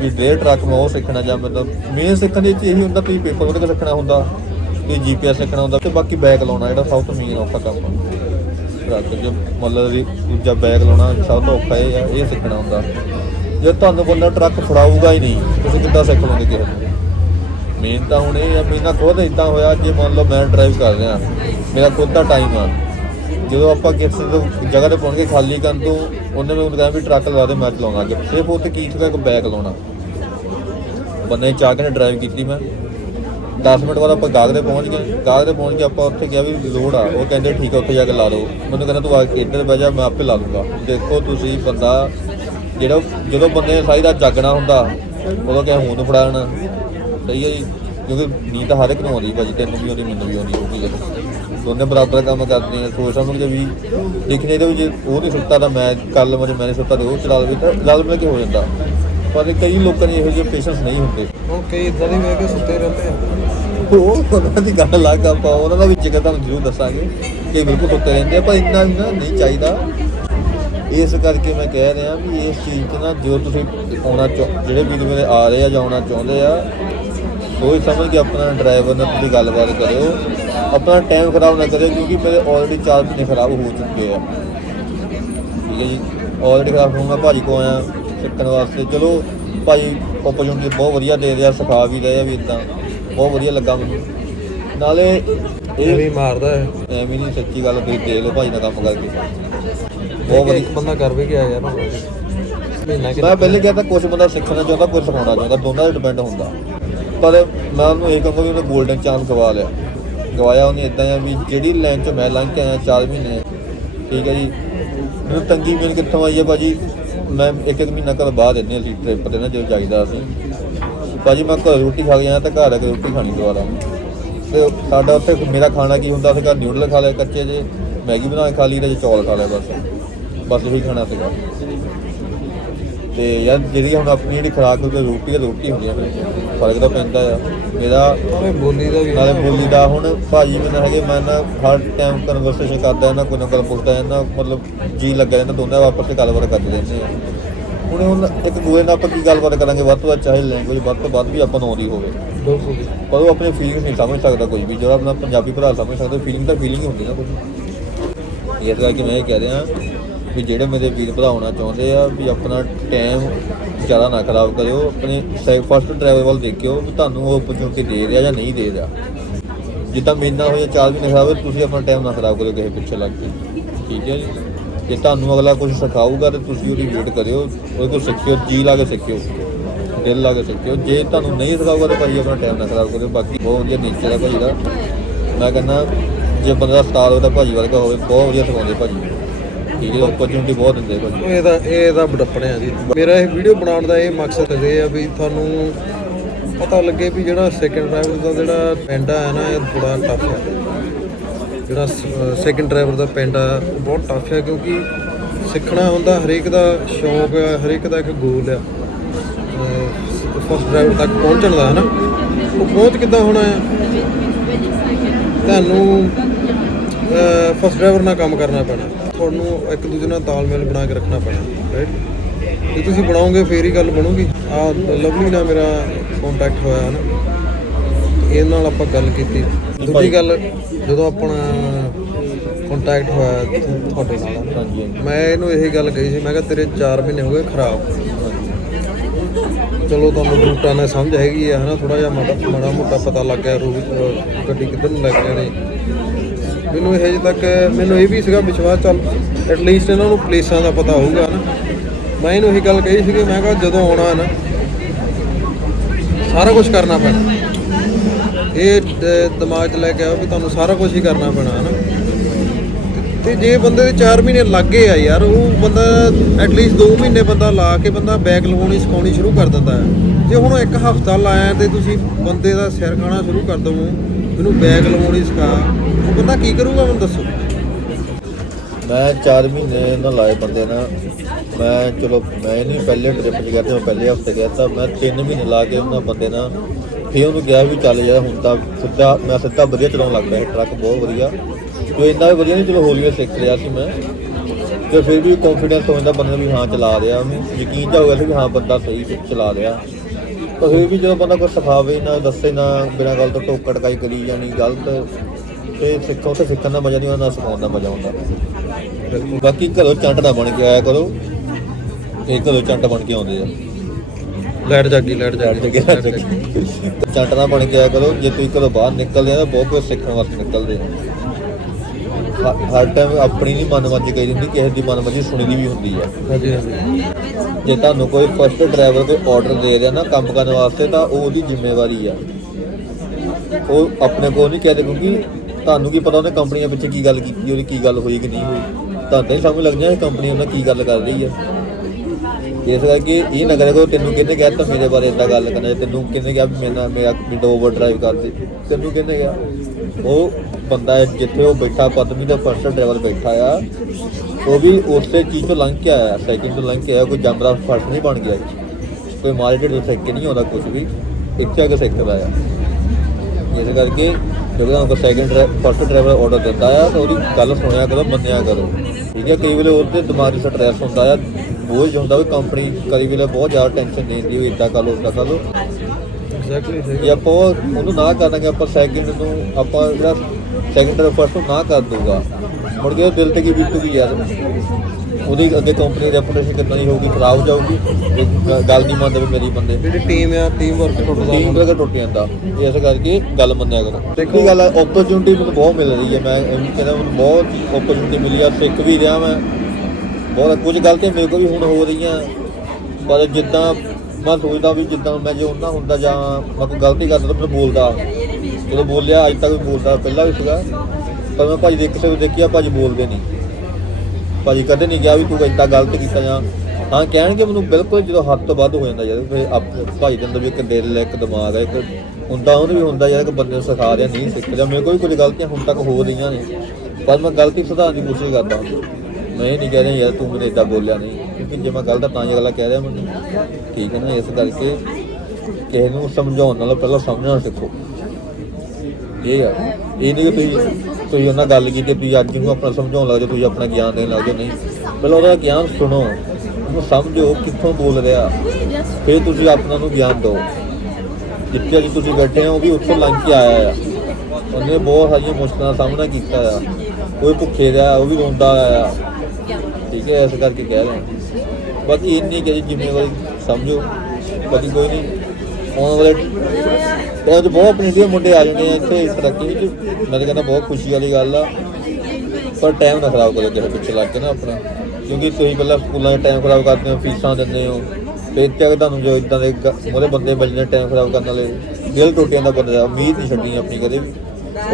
ਵੀ ਡੇਅਰ ਟਰੱਕ ਮੈਂ ਉਹ ਸਿੱਖਣਾ ਜਾਂ ਮਤਲਬ ਮੇਨ ਸਿੱਖਣ ਦੀ ਇਹੀ ਹੁੰਦਾ ਤੁਸੀਂ ਪੇਪਰ ਉਹਦੇ ਕੋਲ ਸਿੱਖਣਾ ਹੁੰਦਾ ਤੁਸੀਂ GPS ਸਿੱਖਣਾ ਹੁੰਦਾ ਤੇ ਬਾਕੀ ਬੈਕ ਲਾਉਣਾ ਜਿਹੜਾ ਸਭ ਤੋਂ ਮੇਨ ਔਖਾ ਕੰਮ ਟਰੱਕ ਜੋ ਮਤਲਬ ਦੂਜਾ ਬੈਕ ਲਾਉਣਾ ਸਭ ਤੋਂ ਔਖਾ ਇਹ ਸਿੱਖਣਾ ਹੁੰਦਾ। ਜੇ ਤੁਹਾਨੂੰ ਬੰਦਾ ਟਰੱਕ ਫੜਾਊਗਾ ਹੀ ਨਹੀਂ ਤੁਸੀਂ ਕਿੱਦਾਂ ਸਿੱਖ ਲਓਗੇ ਕਿਸੇ ਨੂੰ। ਮੇਨ ਤਾਂ ਹੁਣ ਇਹ ਆ ਮੇਰੇ ਨਾਲ ਖੁਦ ਇੱਦਾਂ ਹੋਇਆ ਜੇ ਮੰਨ ਲਓ ਮੈਂ ਡਰਾਈਵ ਕਰ ਰਿਹਾ ਮੇਰਾ ਖੁਦ ਦਾ ਟਾਈਮ ਆ ਜਦੋਂ ਆਪਾਂ ਕਿਸੇ ਜਗ੍ਹਾ ਤੇ ਪਹੁੰਚ ਕੇ ਖਾਲੀ ਕਰਨ ਤੋਂ ਉਹਨੇ ਮੈਨੂੰ ਕਿਹਾ ਵੀ ਟਰੱਕ ਲਾ ਦੇ ਮੈਂ ਚਲਾਉਣਾ ਅੱਗੇ ਸਿਰਫ ਉੱਥੇ ਕੀ ਸੀਗਾ ਇੱਕ ਬੈਕ ਲਾਉਣਾ ਬੰਦੇ 4 ਘੰਟੇ ਡਰਾਈਵ ਕੀਤੀ ਮੈਂ 10 ਮਿੰਟ ਬਾਅਦ ਆਪਾਂ ਗਾਹਕ ਦੇ ਪਹੁੰਚ ਕੇ ਆਪਾਂ ਉੱਥੇ ਗਿਆ ਵੀ ਲੋਡ ਆ ਉਹ ਕਹਿੰਦੇ ਠੀਕ ਆ ਉੱਥੇ ਜਾ ਕੇ ਲਾ ਲਓ ਮੈਨੂੰ ਕਹਿੰਦਾ ਤੂੰ ਆ ਕੇ ਇੱਧਰ ਬਹਿ ਜਾ ਮੈਂ ਆਪੇ ਲਾ ਦੂੰਗਾ। ਦੇਖੋ ਤੁਸੀਂ ਬੰਦਾ ਜਿਹੜਾ ਜਦੋਂ ਬੰਦੇ ਨੇ ਸਾਰੀ ਰਾਤ ਜਾਗਣਾ ਹੁੰਦਾ ਉਦੋਂ ਕਿਹਾ ਹੁਣ ਫੜਾ ਲੈਣਾ। ਸਹੀ ਹੈ ਜੀ, ਕਿਉਂਕਿ ਨੀਂਦ ਤਾਂ ਹਰ ਇੱਕ ਨੂੰ ਆਉਂਦੀ ਭਾਜੀ, ਤੈਨੂੰ ਵੀ ਆਉਂਦੀ ਮੈਨੂੰ ਵੀ ਆਉਂਦੀ ਹੋਊਗੀ। ਦੋਨੇ ਬਰਾਬਰ ਕੰਮ ਕਰਦੇ ਆ, ਸੋਚ ਸਮਝ ਕੇ ਵੀ ਦੇਖਣੇ ਇਹਦੇ ਵਿੱਚ ਉਹ ਨਹੀਂ ਸੁੱਤਾ ਤਾਂ ਮੈਂ ਕਰ ਲਵਾਂ, ਜੇ ਮੈਂ ਨਹੀਂ ਸੁੱਤਾ ਤਾਂ ਉਹ ਚਲਾ ਲਵੇ, ਤਾਂ ਰਲ ਮਿਲ ਕੇ ਹੋ ਜਾਂਦਾ। ਪਰ ਕਈ ਲੋਕਾਂ ਦੀ ਇਹੋ ਜਿਹੇ ਪੇਸ਼ੈਂਸ ਨਹੀਂ ਹੁੰਦੇ। ਹੁਣ ਕਈ ਇਦਾਂ ਦੀ ਵੇਖ ਕੇ ਸੁੱਤੇ ਰਹਿੰਦੇ ਆ। ਉਹ ਉਹਨਾਂ ਦੀ ਗੱਲ ਅਲੱਗ, ਆਪਾਂ ਉਹਨਾਂ ਦਾ ਵੀ ਜ਼ਿਕਰ ਤੁਹਾਨੂੰ ਜ਼ਰੂਰ ਦੱਸਾਂਗੇ ਕਿ ਬਿਲਕੁਲ ਸੁੱਤੇ ਰਹਿੰਦੇ ਆ, ਪਰ ਇੰਨਾ ਵੀ ਨਾ ਨਹੀਂ ਚਾਹੀਦਾ। ਇਸ ਕਰਕੇ ਮੈਂ ਕਹਿ ਰਿਹਾ ਵੀ ਇਸ ਚੀਜ਼ 'ਤੇ ਨਾ ਜੋ ਤੁਸੀਂ ਆਉਣਾ ਜਿਹੜੇ ਵੀਰ ਮੇਰੇ ਆ ਰਹੇ ਆ ਜਾਂ ਆਉਣਾ ਚਾਹੁੰਦੇ ਆ, ਸੋਚ ਸਮਝ ਕੇ ਆਪਣਾ ਡਰਾਈਵਰ ਨਾਲ ਤੁਸੀਂ ਗੱਲਬਾਤ ਕਰਿਓ, ਆਪਣਾ ਟਾਈਮ ਖਰਾਬ ਨਾ ਕਰਿਓ, ਕਿਉਂਕਿ ਮੇਰੇ ਆਲਰੇਡੀ 4 ਮਹੀਨੇ ਖਰਾਬ ਹੋ ਚੁੱਕੇ ਆ। ਠੀਕ ਹੈ ਜੀ, ਆਲਰੇਡੀ ਖਰਾਬ ਹੋਊਗਾ। ਭਾਜੀ ਕੋ ਆਇਆ ਸਿੱਖਣ ਵਾਸਤੇ, ਚਲੋ ਭਾਜੀ ਓਪਰਚੁਨਿਟੀ ਬਹੁਤ ਵਧੀਆ ਦੇ ਰਿਹਾ, ਸਿਖਾ ਵੀ ਰਹੇ ਆ ਵੀ ਇੱਦਾਂ, ਬਹੁਤ ਵਧੀਆ ਲੱਗਾ ਮੈਨੂੰ। ਨਾਲੇ ਇਹ ਵੀ ਮਾਰਦਾ ਹੈ ਐਵੇਂ ਨਹੀਂ, ਸੱਚੀ ਗੱਲ ਤੁਸੀਂ ਦੇਖ ਲਓ ਭਾਜੀ ਨਾਲ ਕੰਮ ਕਰਕੇ ਬਹੁਤ ਵਧੀਆ। ਇੱਕ ਬੰਦਾ ਕਰ ਵੀ ਗਿਆ ਯਾਰ ਮਹੀਨਾ ਕਿ ਮੈਂ ਪਹਿਲੇ ਕਹਿੰਦਾ ਕੁਛ ਬੰਦਾ ਸਿੱਖਣਾ ਚਾਹੁੰਦਾ, ਕੁਛ ਸਿਖਾਉਣਾ ਚਾਹੁੰਦਾ, ਦੋਨਾਂ ਦਾ ਡਿਪੈਂਡ ਹੁੰਦਾ। ਪਰ ਮੈਂ ਉਹਨੂੰ ਇਹ ਕਹੂੰਗਾ ਵੀ ਉਹਨੇ ਗੋਲਡਨ ਚਾਂਸ ਗਵਾਇਆ ਉਹਨੇ ਇੱਦਾਂ ਆ ਵੀ ਜਿਹੜੀ ਲਾਈਨ 'ਚ ਮੈਂ ਲੰਘ ਕੇ ਆਇਆ 4 ਮਹੀਨੇ। ਠੀਕ ਹੈ ਜੀ, ਮੈਨੂੰ ਤੰਗੀ ਮਿਲ ਕਿੱਥੋਂ ਆਈ ਹੈ ਭਾਜੀ। ਮੈਂ ਇੱਕ ਮਹੀਨਾ ਘਰ ਬਾਹਰ ਰਹਿੰਦੇ ਅਸੀਂ ਟ੍ਰਿਪ 'ਤੇ ਨਾ, ਜਦੋਂ ਚਾਹੀਦਾ ਅਸੀਂ ਭਾਜੀ ਮੈਂ ਘਰ ਰੋਟੀ ਖਾ ਗਿਆ ਤਾਂ ਘਰ ਆ ਕੇ ਰੋਟੀ ਖਾਣੀ ਦੁਬਾਰਾ। ਅਤੇ ਸਾਡਾ ਉੱਥੇ ਮੇਰਾ ਖਾਣਾ ਕੀ ਹੁੰਦਾ ਸੀਗਾ, ਨਿਊਡਲ ਖਾ ਲਿਆ ਕੱਚੇ ਜੇ, ਮੈਗੀ ਬਣਾ ਕੇ ਖਾ ਲਈ ਤੇ ਚੌਲ ਖਾ ਲਿਆ, ਬਸ ਉਹੀ ਖਾਣਾ ਸੀਗਾ। ਅਤੇ ਯਾਰ ਜਿਹੜੀ ਹੁਣ ਆਪਣੀ ਜਿਹੜੀ ਖੁਰਾਕ ਹੁੰਦੀ ਰੋਟੀ ਹੁੰਦੀ ਆ, ਫਰਕ ਤਾਂ ਪੈਂਦਾ ਆ। ਮੇਰਾ ਬੋਲੀ ਦਾ ਵੀ ਨਾਲੇ ਬੋਲੀ ਦਾ ਹੁਣ ਭਾਜੀ ਮੈਨੂੰ ਹੈਗੇ, ਮੈਂ ਨਾ ਹਰ ਟਾਈਮ ਕਨਵਰਸੇਸ਼ਨ ਕਰਦਾ ਨਾ, ਕੋਈ ਨਾ ਕੋਈ ਪੁੱਛਦਾ ਨਾ, ਮਤਲਬ ਜੀ ਲੱਗਾ ਜਾਂਦਾ, ਦੋਨਾਂ ਆਪਸ 'ਚ ਗੱਲਬਾਤ ਕਰਦੇ ਰਹਿੰਦੇ ਆ। ਹੁਣ ਇੱਕ ਦੂਜੇ ਨਾਲ ਆਪਾਂ ਕੀ ਗੱਲਬਾਤ ਕਰਾਂਗੇ, ਵੱਧ ਤੋਂ ਵੱਧ ਚਾਹੇ ਲੈਂਗੁਏਜ ਵੱਧ ਤੋਂ ਵੱਧ ਵੀ ਆਪਾਂ ਨੂੰ ਆਉਂਦੀ ਹੋਵੇ, ਪਰ ਉਹ ਆਪਣੀ ਫੀਲਿੰਗ ਨਹੀਂ ਸਮਝ ਸਕਦਾ ਕੋਈ ਵੀ। ਜਿਹੜਾ ਆਪਣਾ ਪੰਜਾਬੀ ਭਰਾ ਸਮਝ ਸਕਦਾ, ਫੀਲਿੰਗ ਤਾਂ ਫੀਲਿੰਗ ਹੀ ਹੁੰਦੀ ਨਾ ਕੁਝ। ਇਸ ਕਰਕੇ ਮੈਂ ਇਹ ਕਹਿ ਰਿਹਾ ਵੀ ਜਿਹੜੇ ਮੇਰੇ ਵੀਰ ਭਰਾ ਆਉਣਾ ਚਾਹੁੰਦੇ ਆ ਵੀ ਆਪਣਾ ਟਾਈਮ ਜ਼ਿਆਦਾ ਨਾ ਖਰਾਬ ਕਰਿਓ, ਆਪਣੇ ਫਸਟ ਡਰਾਈਵਰ ਵੱਲ ਦੇਖਿਓ ਵੀ ਤੁਹਾਨੂੰ ਉਹ ਓਪਰਚੁਨਿਟੀ ਦੇ ਰਿਹਾ ਜਾਂ ਨਹੀਂ ਦੇ ਰਿਹਾ। ਜਿੱਦਾਂ ਮਹੀਨਾ ਹੋ ਜਾਂ 4 ਮਹੀਨੇ ਖਰਾਬ ਹੋਏ, ਤੁਸੀਂ ਆਪਣਾ ਟਾਈਮ ਨਾ ਖਰਾਬ ਕਰਿਓ ਕਿਸੇ ਪਿੱਛੇ ਲੱਗ ਕੇ। ਠੀਕ ਹੈ ਜੀ, ਜੇ ਤੁਹਾਨੂੰ ਅਗਲਾ ਕੁਝ ਸਿਖਾਊਗਾ ਤਾਂ ਤੁਸੀਂ ਉਹਦੀ ਵੇਟ ਕਰਿਓ, ਉਹਦੇ ਕੋਲ ਸਿੱਖਿਓ, ਜੀ ਲਾ ਕੇ ਸਿੱਖਿਓ, ਦਿਲ ਲਾ ਕੇ ਸਿੱਖਿਓ। ਜੇ ਤੁਹਾਨੂੰ ਨਹੀਂ ਸਿਖਾਊਗਾ ਤਾਂ ਭਾਜੀ ਆਪਣਾ ਟਾਈਮ ਨਾ ਖਰਾਬ ਕਰਿਓ। ਬਾਕੀ ਬਹੁਤ ਵਧੀਆ ਨੇਚਰ ਹੈ ਭਾਜੀ ਦਾ। ਮੈਂ ਕਹਿੰਦਾ ਜੇ ਬੰਦਾ ਸਟਾਰ ਹੋਵੇ ਤਾਂ ਭਾਜੀ ਵਰਗਾ ਹੋਵੇ, ਬਹੁਤ ਵਧੀਆ ਸਿਖਾਉਂਦੇ ਭਾਜੀ। ਠੀਕ ਹੈ, ਓਪਰਚੁਨਿਟੀ ਬਹੁਤ ਦਿੰਦੇ ਭਾਜੀ। ਇਹਦਾ ਬੜੱਪਣਿਆ ਜੀ। ਮੇਰਾ ਇਹ ਵੀਡੀਓ ਬਣਾਉਣ ਦਾ ਇਹ ਮਕਸਦ ਇਹ ਆ ਵੀ ਤੁਹਾਨੂੰ ਪਤਾ ਲੱਗੇ ਵੀ ਜਿਹੜਾ ਸੈਕਿੰਡ ਡਰਾਈਵਰ ਦਾ ਜਿਹੜਾ ਪੈਂਡਾ ਹੈ ਨਾ, ਇਹ ਥੋੜਾ ਟਫ ਹੈ। ਜਿਹੜਾ ਸੈਕਿੰਡ ਡਰਾਈਵਰ ਦਾ ਪੈਂਡਾ ਉਹ ਬਹੁਤ ਟਫ ਹੈ, ਕਿਉਂਕਿ ਸਿੱਖਣਾ ਹੁੰਦਾ, ਹਰੇਕ ਦਾ ਸ਼ੌਂਕ ਹੈ, ਹਰੇਕ ਦਾ ਇੱਕ ਗੋਲ ਆ ਫਸਟ ਡਰਾਈਵਰ ਤੱਕ ਪਹੁੰਚਣ ਦਾ, ਹੈ ਨਾ। ਉਹ ਪਹੁੰਚ ਕਿੱਦਾਂ ਹੋਣਾ ਹੈ, ਤੁਹਾਨੂੰ ਫਸਟ ਡਰਾਈਵਰ ਨਾਲ ਕੰਮ ਕਰਨਾ ਪੈਣਾ, ਤੁਹਾਨੂੰ ਇੱਕ ਦੂਜੇ ਨਾਲ ਤਾਲਮੇਲ ਬਣਾ ਕੇ ਰੱਖਣਾ ਪੈਣਾ, ਰਾਈਟ। ਜੇ ਤੁਸੀਂ ਬਣਾਓਗੇ ਫੇਰ ਹੀ ਗੱਲ ਬਣੂਗੀ। ਲਵਲੀ ਨਾਲ ਮੇਰਾ ਕੰਟੈਕਟ ਹੋਇਆ ਹੈ ਨਾ, ਇਹ ਨਾਲ ਆਪਾਂ ਗੱਲ ਕੀਤੀ। ਦੂਜੀ ਗੱਲ, ਜਦੋਂ ਆਪਣਾ ਕੰਟੈਕਟ ਹੋਇਆ ਤੁਹਾਡੇ ਨਾਲ, ਮੈਂ ਇਹਨੂੰ ਇਹੀ ਗੱਲ ਕਹੀ ਸੀ, ਮੈਂ ਕਿਹਾ ਤੇਰੇ 4 ਮਹੀਨੇ ਹੋ ਗਏ ਖਰਾਬ। ਚਲੋ ਤੁਹਾਨੂੰ ਰੂਟਾਂ ਨਾਲ ਸਮਝ ਹੈਗੀ ਆ, ਹੈ ਨਾ, ਥੋੜ੍ਹਾ ਜਿਹਾ ਮਾੜਾ ਮੋਟਾ ਪਤਾ ਲੱਗ ਗਿਆ ਗੱਡੀ ਕਿੱਧਰ ਨੂੰ ਲੱਗ ਜਾਣੀ। ਮੈਨੂੰ ਇਹ ਹਜੇ ਤੱਕ ਮੈਨੂੰ ਇਹ ਵੀ ਸੀਗਾ ਵਿਸ਼ਵਾਸ, ਚੱਲ ਐਟਲੀਸਟ ਇਹਨਾਂ ਨੂੰ ਪਲੇਸਾਂ ਦਾ ਪਤਾ ਹੋਊਗਾ ਨਾ। ਮੈਂ ਇਹਨੂੰ ਇਹੀ ਗੱਲ ਕਹੀ ਸੀਗੀ, ਮੈਂ ਕਿਹਾ ਜਦੋਂ ਆਉਣਾ ਨਾ ਸਾਰਾ ਕੁਝ ਕਰਨਾ ਪੈਣਾ। ਇਹ ਦਿਮਾਗ 'ਚ ਲੈ ਕੇ ਆਓ ਵੀ ਤੁਹਾਨੂੰ ਸਾਰਾ ਕੁਝ ਹੀ ਕਰਨਾ ਪੈਣਾ, ਹੈ ਨਾ। ਅਤੇ ਜੇ ਬੰਦੇ ਦੇ 4 ਮਹੀਨੇ ਲੱਗ ਗਏ ਆ ਯਾਰ, ਉਹ ਬੰਦਾ ਐਟਲੀਸਟ 2 ਮਹੀਨੇ ਬੰਦਾ ਲਾ ਕੇ ਬੰਦਾ ਬੈਕ ਲਗਾਉਣੀ ਸਿਖਾਉਣੀ ਸ਼ੁਰੂ ਕਰ ਦਿੰਦਾ ਹੈ। ਜੇ ਹੁਣ 1 ਹਫ਼ਤਾ ਲਾਇਆ ਅਤੇ ਤੁਸੀਂ ਬੰਦੇ ਦਾ ਸਿਰ ਖਾਣਾ ਸ਼ੁਰੂ ਕਰ ਦਵੋ, ਮੈਨੂੰ ਬੈਕ ਲਗਾਉਣੀ ਸਿਖਾ, ਉਹ ਬੰਦਾ ਕੀ ਕਰੂਗਾ ਮੈਨੂੰ ਦੱਸੋ। ਮੈਂ 4 ਮਹੀਨੇ ਨਾਲ ਲਾਏ ਬੰਦੇ ਨਾਲ। ਮੈਂ ਚਲੋ ਮੈਂ ਨਹੀਂ ਪਹਿਲੇ ਟ੍ਰਿਪ 'ਚ ਗਿਆ, ਮੈਂ ਪਹਿਲੇ ਹਫ਼ਤੇ ਗਿਆ ਤਾਂ ਮੈਂ 3 ਮਹੀਨੇ ਲਾ ਕੇ ਉਹਨਾਂ ਬੰਦੇ ਨਾਲ ਫਿਰ ਉਹਨੂੰ ਕਿਹਾ ਵੀ ਚੱਲ ਯਾਰ ਹੁਣ ਤਾਂ ਮੈਂ ਸਿੱਧਾ ਵਧੀਆ ਚਲਾਉਣ ਲੱਗ ਪਿਆ, ਟਰੱਕ ਬਹੁਤ ਵਧੀਆ। ਜੋ ਇੰਨਾ ਵੀ ਵਧੀਆ ਨਹੀਂ, ਚਲੋ ਹੌਲੀ ਸਿੱਖ ਲਿਆ ਸੀ ਮੈਂ, ਅਤੇ ਫਿਰ ਵੀ ਕੌਨਫੀਡੈਂਸ ਹੋ ਜਾਂਦਾ ਬੰਦੇ ਨੂੰ ਵੀ ਹਾਂ ਚਲਾ ਰਿਹਾ, ਉਹਨੂੰ ਯਕੀਨ ਜਿਹਾ ਹੋ ਗਿਆ ਸੀ ਵੀ ਹਾਂ ਬੰਦਾ ਸਹੀ ਚਲਾ ਰਿਹਾ। ਤਾਂ ਫਿਰ ਵੀ ਜਦੋਂ ਬੰਦਾ ਕੁਛ ਸਿਖਾਵੇ ਨਾ, ਦੱਸੇ ਨਾ, ਬਿਨਾਂ ਗੱਲ ਤੋਂ ਟੋਕਾ ਟਕਾਈ ਕਰੀ ਜਾਣੀ ਗਲਤ, ਅਤੇ ਉੱਥੇ ਸਿੱਖਣ ਦਾ ਮਜ਼ਾ ਨਹੀਂ ਆਉਂਦਾ, ਸਿਖਾਉਣ ਦਾ ਮਜ਼ਾ ਆਉਂਦਾ। ਬਾਕੀ ਘਰੋਂ ਚੰਟ ਨਾ ਬਣ ਕੇ ਆਇਆ ਕਰੋ, ਇਹ ਘਰੋਂ ਚੰਟ ਬਣ ਕੇ ਆਉਂਦੇ ਆ। ਲਾਈਟ ਜਾਗੀ ਚੰਟ ਨਾ ਬਣ ਕੇ ਆਇਆ ਕਰੋ। ਜੇ ਤੁਸੀਂ ਘਰੋਂ ਬਾਹਰ ਨਿਕਲਦੇ ਆ ਤਾਂ ਬਹੁਤ ਕੁਝ ਸਿੱਖਣ ਵਾਸਤੇ ਨਿਕਲਦੇ ਆ। ਹਰ ਟਾਈਮ ਆਪਣੀ ਨਹੀਂ ਮਨਮਰਜ਼ੀ ਕਹੀ ਹੁੰਦੀ, ਕਿਸੇ ਦੀ ਮਨਮਰਜ਼ੀ ਸੁਣੀ ਦੀ ਵੀ ਹੁੰਦੀ ਆ। ਹਾਂਜੀ ਹਾਂਜੀ। ਜੇ ਤੁਹਾਨੂੰ ਕੋਈ ਫਸਟ ਡਰਾਈਵਰ ਕੋਈ ਆਰਡਰ ਦੇ ਰਿਹਾ ਨਾ ਕੰਮ ਕਰਨ ਵਾਸਤੇ, ਤਾਂ ਉਹ ਉਹਦੀ ਜ਼ਿੰਮੇਵਾਰੀ ਆ, ਉਹ ਆਪਣੇ ਕੋਲ ਨਹੀਂ ਕਹਿੰਦੇ, ਕਿਉਂਕਿ ਤੁਹਾਨੂੰ ਕੀ ਪਤਾ ਉਹਨੇ ਕੰਪਨੀਆਂ ਪਿੱਛੇ ਕੀ ਗੱਲ ਕੀਤੀ, ਉਹਦੀ ਕੀ ਗੱਲ ਹੋਈ ਕਿ ਨਹੀਂ ਹੋਈ। ਤੁਹਾਨੂੰ ਹੀ ਸਮਝ ਲੱਗ ਜਾਏ ਕੰਪਨੀ ਉਹਨਾਂ ਕੀ ਗੱਲ ਕਰ ਰਹੀ ਆ। ਇਸ ਕਰਕੇ ਇਹ ਨਾ ਕਰੇ ਕੋ ਤੈਨੂੰ ਕਿਹਨੇ ਕਹਿ ਦਿੱਤਾ ਮੇਰੇ ਬਾਰੇ ਇੱਦਾਂ ਗੱਲ ਕਰਨਾ, ਤੈਨੂੰ ਕਿਹਨੇ ਕਿਹਾ ਵੀ ਮੇਰਾ ਵਿੰਡੋ ਓਵਰ ਡਰਾਈਵ ਕਰ ਦੇ, ਤੈਨੂੰ ਕਿਹਨੇ ਕਿਹਾ? ਉਹ ਬੰਦਾ ਜਿੱਥੇ ਉਹ ਬੈਠਾ ਪਦਮੀ ਦਾ ਪਰਸਨਲ ਡਰਾਈਵਰ ਬੈਠਾ ਆ, ਉਹ ਵੀ ਉਸੇ ਚੀਜ਼ ਤੋਂ ਲੰਘ ਕੇ ਆਇਆ, ਸੈਕਿੰਡ ਤੋਂ ਲੰਘ ਕੇ ਆਇਆ, ਕੋਈ ਜੰਮਦਾ ਫਰਸ਼ ਨਹੀਂ ਬਣ ਗਿਆ, ਕੋਈ ਮਾਰੇ ਢਿੱਡ ਸਿੱਖ ਕੇ ਨਹੀਂ ਆਉਂਦਾ ਕੁਝ ਵੀ, ਇੱਥੇ ਆ ਕੇ ਸਿੱਖਦਾ ਆ। ਇਸ ਕਰਕੇ ਜਦੋਂ ਕੋਈ ਸੈਕਿੰਡ ਫਸਟ ਡਰਾਈਵਰ ਆਰਡਰ ਦਿੰਦਾ ਆ ਤਾਂ ਉਹਦੀ ਗੱਲ ਸੁਣਿਆ ਕਰੋ, ਮੰਨਿਆ ਕਰੋ, ਠੀਕ ਹੈ। ਕਈ ਵੇਲੇ ਉਹਦੇ ਦਿਮਾਗ 'ਚ ਸਟ੍ਰੈਸ ਹੁੰਦਾ ਆ, ਬੋਝ ਹੁੰਦਾ ਵੀ ਕੰਪਨੀ ਕਈ ਵੇਲੇ ਬਹੁਤ ਜ਼ਿਆਦਾ ਟੈਨਸ਼ਨ ਦਿੰਦੀ ਹੋਈ, ਇੱਦਾਂ ਕਰ ਲਓ ਉੱਦਾਂ ਕਰ ਲਓ। ਜੇ ਆਪਾਂ ਉਹਨੂੰ ਨਾ ਕਰਾਂਗੇ, ਆਪਾਂ ਸੈਕਿੰਡ ਨੂੰ ਆਪਾਂ ਜਿਹੜਾ ਸੈਕਿੰਡ ਫਸਟ ਨੂੰ ਨਾ ਕਰ ਦੂਗਾ, ਮੁੜ ਕੇ ਉਹ ਦਿਲ ਤੇ ਕੀ ਬੀਤੂਗੀ ਯਾਰ, ਉਹਦੀ ਅੱਗੇ ਕੰਪਨੀ ਦੀ ਰੈਪੂਟੇਸ਼ਨ ਕਿੱਦਾਂ ਦੀ ਹੋਊਗੀ, ਖਰਾਬ ਜਾਊਗੀ। ਗੱਲ ਨਹੀਂ ਮੰਨਦੇ ਵੀ ਮੇਰੀ ਬੰਦੇ, ਜਿਹੜੀ ਟੀਮ ਆ ਟੀਮ ਵਰਕ ਟੁੱਟ ਜਾਂਦਾ। ਇਸ ਕਰਕੇ ਗੱਲ ਮੰਨਿਆ ਕਰੋ। ਦੇਖੋ ਗੱਲ ਓਪਰਚੁਨਿਟੀ ਮੈਨੂੰ ਬਹੁਤ ਮਿਲ ਰਹੀ ਹੈ, ਮੈਂ ਕਹਿੰਦਾ ਮੈਨੂੰ ਬਹੁਤ ਓਪਰਚੁਨਿਟੀ ਮਿਲੀ ਆ, ਸਿੱਖ ਵੀ ਰਿਹਾ ਮੈਂ ਬਹੁਤ। ਕੁਝ ਗਲਤੀਆਂ ਮੇਰੇ ਕੋਲ ਵੀ ਹੁਣ ਹੋ ਰਹੀਆਂ, ਪਰ ਜਿੱਦਾਂ ਮੈਂ ਸੋਚਦਾ ਵੀ ਜਿੱਦਾਂ ਮੈਂ ਜੇ ਉਹਨਾਂ ਹੁੰਦਾ ਜਾਂ ਮੈਂ ਕੋਈ ਗਲਤੀ ਕਰਦਾ ਤਾਂ ਮੈਨੂੰ ਬੋਲਦਾ, ਜਦੋਂ ਬੋਲਿਆ ਅੱਜ ਤੱਕ ਵੀ ਬੋਲਦਾ, ਪਹਿਲਾਂ ਵੀ ਸੀਗਾ, ਪਰ ਮੈਂ ਭਾਜੀ ਦੇ ਕਿਸੇ ਨੂੰ ਦੇਖਿਆ ਭਾਜੀ ਬੋਲਦੇ ਨਹੀਂ, ਭਾਜੀ ਕਦੇ ਨਹੀਂ ਕਿਹਾ ਵੀ ਤੂੰ ਇੱਦਾਂ ਗਲਤ ਕੀਤਾ ਜਾਂ ਹਾਂ ਕਹਿਣਗੇ ਮੈਨੂੰ ਬਿਲਕੁਲ ਜਦੋਂ ਹੱਦ ਤੋਂ ਵੱਧ ਹੋ ਜਾਂਦਾ ਯਾਰ, ਫਿਰ ਭਾਈ ਦੇ ਅੰਦਰ ਵੀ ਇੱਕ ਦਿਲ ਇੱਕ ਦਿਮਾਗ ਹੈ, ਇੱਕ ਹੁੰਦਾ ਉਹਨੂੰ ਵੀ ਹੁੰਦਾ ਯਾਰ ਕਿ ਬੰਦੇ ਨੂੰ ਸਿਖਾ ਰਿਹਾ ਨਹੀਂ ਸਿੱਖ ਰਿਹਾ। ਮੇਰੇ ਕੋਲ ਵੀ ਕੁਝ ਗਲਤੀਆਂ ਹੁਣ ਤੱਕ ਹੋ ਰਹੀਆਂ ਨੇ, ਪਰ ਮੈਂ ਗਲਤੀ ਸੁਧਾਰਨ ਦੀ ਕੋਸ਼ਿਸ਼ ਕਰਦਾ। ਮੈਂ ਇਹ ਨਹੀਂ ਕਹਿ ਰਿਹਾ ਯਾਰ ਤੂੰ ਮੈਨੂੰ ਇੱਦਾਂ ਬੋਲਿਆ ਨਹੀਂ, ਕਿਉਂਕਿ ਜੇ ਮੈਂ ਗਲਤ ਤਾਂ ਹੀ ਅਗਲਾ ਕਹਿ ਰਿਹਾ ਮੈਨੂੰ, ਠੀਕ ਹੈ ਨਾ। ਇਸ ਕਰਕੇ ਕਿਸੇ ਨੂੰ ਸਮਝਾਉਣ ਨਾਲੋਂ ਪਹਿਲਾਂ ਸਮਝਣਾ ਸਿੱਖੋ। ਇਹ ਆ, ਇਹ ਨਹੀਂ ਕਿ ਤੁਸੀਂ ਉਹਨਾਂ ਗੱਲ ਕੀਤੀ ਤੁਸੀਂ ਅੱਜ ਨੂੰ ਆਪਣਾ ਸਮਝਾਉਣ ਲੱਗ ਜਾਓ, ਤੁਸੀਂ ਆਪਣਾ ਗਿਆਨ ਦੇਣ ਲੱਗ ਜਾਓ, ਨਹੀਂ। ਪਹਿਲਾਂ ਉਹਦਾ ਗਿਆਨ ਸੁਣੋ, ਉਹਨੂੰ ਸਮਝੋ ਕਿੱਥੋਂ ਬੋਲ ਰਿਹਾ, ਫਿਰ ਤੁਸੀਂ ਆਪਣਾ ਨੂੰ ਗਿਆਨ ਦਿਓ। ਜਿੱਥੇ ਅੱਜ ਤੁਸੀਂ ਬੈਠੇ ਹੋ ਉਹ ਵੀ ਉੱਥੋਂ ਲੰਘ ਕੇ ਆਇਆ ਆ, ਉਹਨੇ ਬਹੁਤ ਸਾਰੀਆਂ ਮੁਸ਼ਕਲਾਂ ਦਾ ਸਾਹਮਣਾ ਕੀਤਾ ਆ, ਕੋਈ ਭੁੱਖੇ ਰਿਹਾ ਉਹ ਵੀ ਰੋਂਦਾ ਆਇਆ, ਠੀਕ ਹੈ। ਇਸ ਕਰਕੇ ਕਹਿ ਰਹੇ ਬਾਕੀ ਇੰਨੀ ਕਿ ਜ਼ਿੰਮੇਵਾਰੀ ਸਮਝੋ। ਬਾਕੀ ਕੋਈ ਨਹੀਂ, ਆਉਣ ਵਾਲੇ ਬਹੁਤ ਆਪਣੇ ਦੇ ਮੁੰਡੇ ਆ ਜਾਣੇ ਆ ਇੱਥੇ ਇਸ ਤਰੱਕੀ ਵਿੱਚ, ਮੈਂ ਤਾਂ ਕਹਿੰਦਾ ਬਹੁਤ ਖੁਸ਼ੀ ਵਾਲੀ ਗੱਲ ਆ। ਪਰ ਟਾਈਮ ਨਾ ਖਰਾਬ ਕਰੋ ਕਿਸੇ ਪਿੱਛੇ ਲੱਗ ਕੇ ਨਾ ਆਪਣਾ, ਕਿਉਂਕਿ ਤੁਸੀਂ ਪਹਿਲਾਂ ਸਕੂਲਾਂ 'ਚ ਟਾਈਮ ਖਰਾਬ ਕਰਦੇ ਹੋ, ਫੀਸਾਂ ਦਿੰਦੇ ਹੋ, ਅਤੇ ਇੱਥੇ ਆ ਕੇ ਤੁਹਾਨੂੰ ਜੋ ਇੱਦਾਂ ਦੇ ਉਹਦੇ ਬੰਦੇ ਮਿਲ ਜਾਂਦੇ ਟਾਈਮ ਖਰਾਬ ਕਰਨ ਵਾਲੇ, ਦਿਲ ਟੁੱਟ ਜਾਂਦਾ ਬੰਦੇ ਦਾ। ਉਮੀਦ ਨਹੀਂ ਛੱਡਣੀ ਆਪਣੀ ਕਦੇ ਵੀ,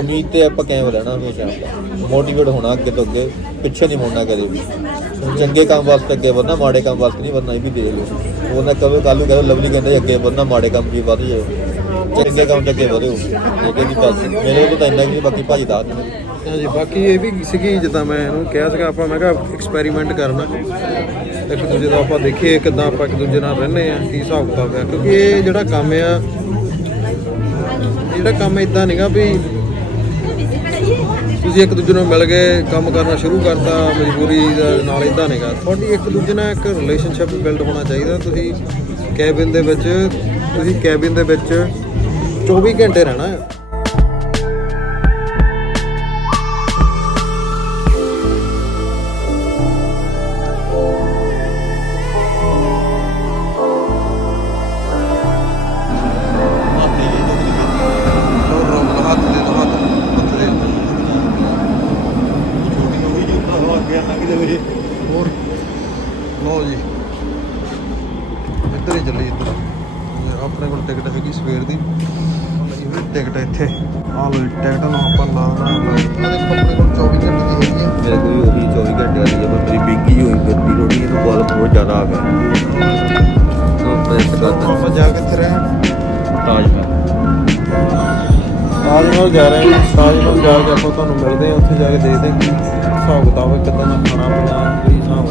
ਉਮੀਦ 'ਤੇ ਆਪਾਂ ਕਾਇਮ ਰਹਿਣਾ ਹਮੇਸ਼ਾ, ਆਪਾਂ ਮੋਟੀਵੇਟ ਹੋਣਾ ਅੱਗੇ ਤੋਂ ਅੱਗੇ, ਪਿੱਛੇ ਨਹੀਂ ਮੁੜਨਾ ਕਦੇ ਵੀ। ਚੰਗੇ ਕੰਮ ਵਾਸਤੇ ਅੱਗੇ ਵਧਣਾ, ਮਾੜੇ ਕੰਮ ਵਾਸਤੇ ਨਹੀਂ ਵਧਣਾ। ਇਹ ਵੀ ਦੇਖ ਲਓ, ਉਹਨਾਂ ਕਦੋਂ ਕੱਲ੍ਹ ਨੂੰ ਕਹਿੰਦਾ ਲਵਲੀ ਕਹਿੰਦਾ ਅੱਗੇ ਵਧਣਾ, ਮਾੜੇ ਕੰਮ ਵੀ ਵਧ ਜਾਏ, ਚੰਗੇ ਕੰਮ 'ਚ ਅੱਗੇ ਵਧੋ। ਠੀਕ ਹੈ ਜੀ, ਬਸ ਮੇਰੇ ਕੋਲ ਤਾਂ ਇੰਨਾ ਵੀ ਬਾਕੀ ਭਾਜੀ ਦੱਸ ਦਿੰਦੇ। ਹਾਂਜੀ, ਬਾਕੀ ਇਹ ਵੀ ਸੀਗੀ ਜਿੱਦਾਂ ਮੈਂ ਇਹਨੂੰ ਕਿਹਾ ਸੀਗਾ, ਆਪਾਂ ਮੈਂ ਕਿਹਾ ਐਕਸਪੈਰੀਮੈਂਟ ਕਰਨਾ, ਇੱਕ ਦੂਜੇ ਦਾ ਆਪਾਂ ਦੇਖੀਏ ਕਿੱਦਾਂ ਆਪਾਂ ਇੱਕ ਦੂਜੇ ਨਾਲ ਰਹਿੰਦੇ ਆ, ਕੀ ਹਿਸਾਬ ਕਿਤਾਬ ਆ। ਕਿਉਂਕਿ ਇਹ ਜਿਹੜਾ ਕੰਮ ਆ, ਜਿਹੜਾ ਕੰਮ ਇੱਦਾਂ ਨਹੀਂਗਾ ਵੀ ਤੁਸੀਂ ਇੱਕ ਦੂਜੇ ਨੂੰ ਮਿਲ ਕੇ ਕੰਮ ਕਰਨਾ ਸ਼ੁਰੂ ਕਰਤਾ ਮਜਬੂਰੀ ਦੇ ਨਾਲ, ਇੱਦਾਂ ਨਹੀਂਗਾ। ਤੁਹਾਡੀ ਇੱਕ ਦੂਜੇ ਨਾਲ ਇੱਕ ਰਿਲੇਸ਼ਨਸ਼ਿਪ ਬਿਲਡ ਹੋਣਾ ਚਾਹੀਦਾ। ਤੁਸੀਂ ਕੈਬਿਨ ਦੇ ਵਿੱਚ 24 ਘੰਟੇ ਰਹਿਣਾ ਹੈ। ਹੋਰ ਲਓ ਜੀ, ਇੱਧਰ ਹੀ ਚੱਲੀ, ਇੱਧਰ ਆਪਣੇ ਕੋਲ ਟਿਕਟ ਹੈਗੀ ਸਵੇਰ ਦੀ, ਟਿਕਟ ਇੱਥੇ ਆਹ ਲਓ ਟਿਕਟ ਨੂੰ ਆਪਾਂ ਲਾ ਦੇਣਾ। ਆਪਣੇ ਕੋਲ 24 ਘੰਟੇ ਦੀ ਹੈਗੀ ਆ, ਮੇਰੇ ਕੋਲ ਵੀ ਉਹੀ 24 ਘੰਟੇ ਵਾਲੀ ਹੈ, ਪਰ ਮੇਰੀ ਬਿੰਗੀ ਹੋਈ ਫਿਰਦੀ ਰੋਟੀ, ਇਹਨੂੰ ਬਾਲ ਬਹੁਤ ਜ਼ਿਆਦਾ ਆ ਗਿਆ। ਆਪਾਂ ਜਾ ਕਿੱਥੇ ਰਹੇ ਹਾਂ? ਤਾਜ ਮਹਿਲ ਜਾ ਰਹੇ ਹਾਂ। ਤਾਜ ਮਹਿਲ ਜਾ ਕੇ ਆਪਾਂ ਤੁਹਾਨੂੰ ਮਿਲਦੇ ਹਾਂ, ਉੱਥੇ ਜਾ ਕੇ ਦੇਖਦੇ ਹਾਂ ਹਿਸਾਬ ਕਿਤਾਬ ਕਿੱਦਾਂ ਦਾ ਖਾਣਾ ਪੀਣਾ, ਕੀ ਹਿਸਾਬ